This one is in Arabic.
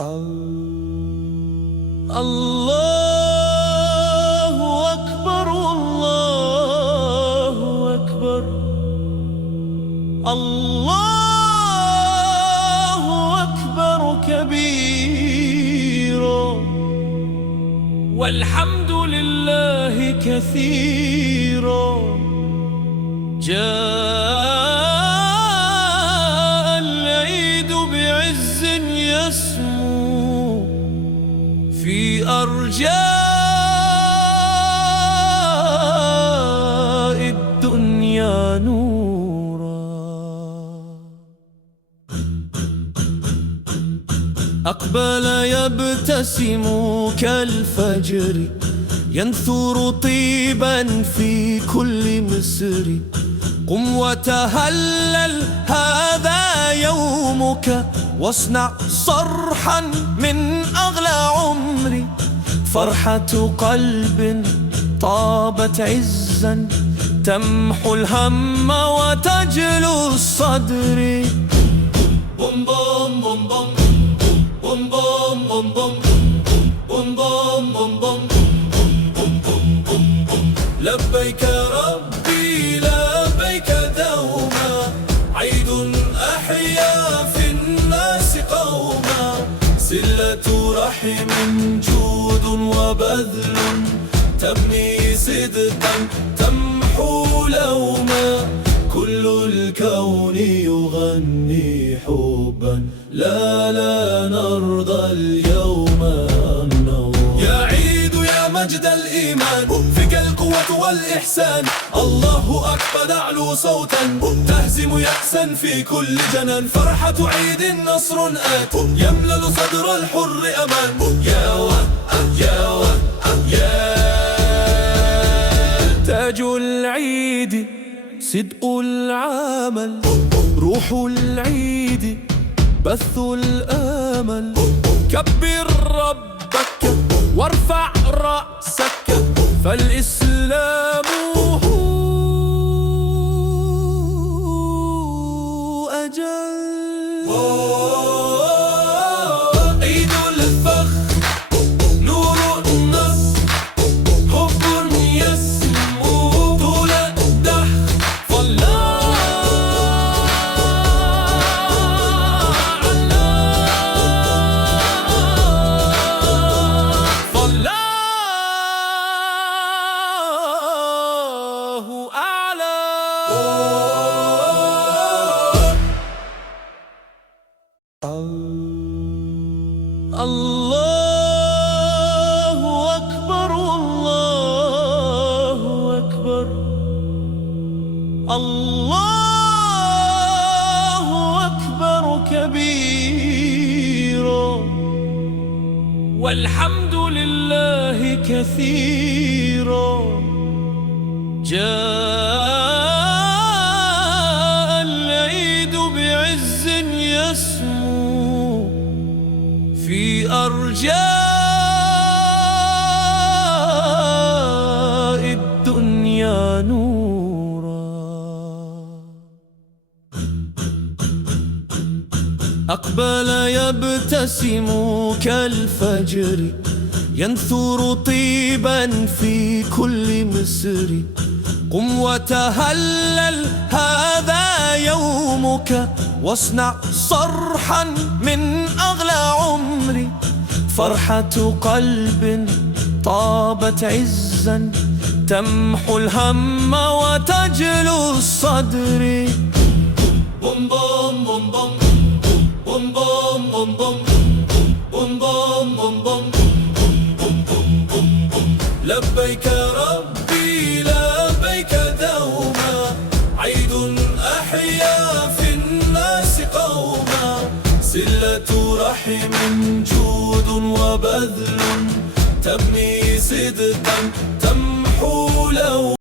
الله أكبر الله أكبر الله أكبر كبيرا والحمد لله كثيرا جاء العيد بعز يسمو في أرجاء الدنيا نورا أقبل يبتسم كالفجر ينثر طيبا في كل مصر قم وتهلل هذا يومك واصنع صرحا من أغلى عمري فرحة قلب طابت عزا تمحو الهم وتجلو الصدر بوم بوم بوم بوم بوم بوم بوم بوم بوم بوم بوم بوم لبيك ربي لبيك دوما عيد أحيا في الناس قوما صلة رحم جود وبذل تبني صدقا تمحو لوما كل الكون يغني حبا لا نرضى اليوم النور يا عيد يا مجد الإيمان فيك القوة والإحسان الله أكبر أعلو صوتا تهزم يأسا في كل جنان فرحة عيد نصر آت يملل صدر الحر أمان يا تاج العيد صدق العمل روح العيد بث الآمل كبر ربك وارفع رأسك فالإسلام أجل عيد الفخر نور النصر حب يسمو طول الدهر فالله الله أكبر الله أكبر الله أكبر كبيرا والحمد لله كثيرا جاء العيد بعز يسمو في أرجاء الدنيا نورا أقبل يبتسم كالفجر ينثر طيبا في كل مصر قم وتهلل هذا يومك واصنع صرحا من أغلى عمري فرحة قلب طابت عزا تمحو الهم وتجلو الصدر بوم بوم بوم بوم بوم بوم بوم بوم بوم بوم بوم بوم لبيك ربي لبيك دوما عيد أحيا في الناس قوما صلة رحم جود وبذل تبني صدقا تمحو لوما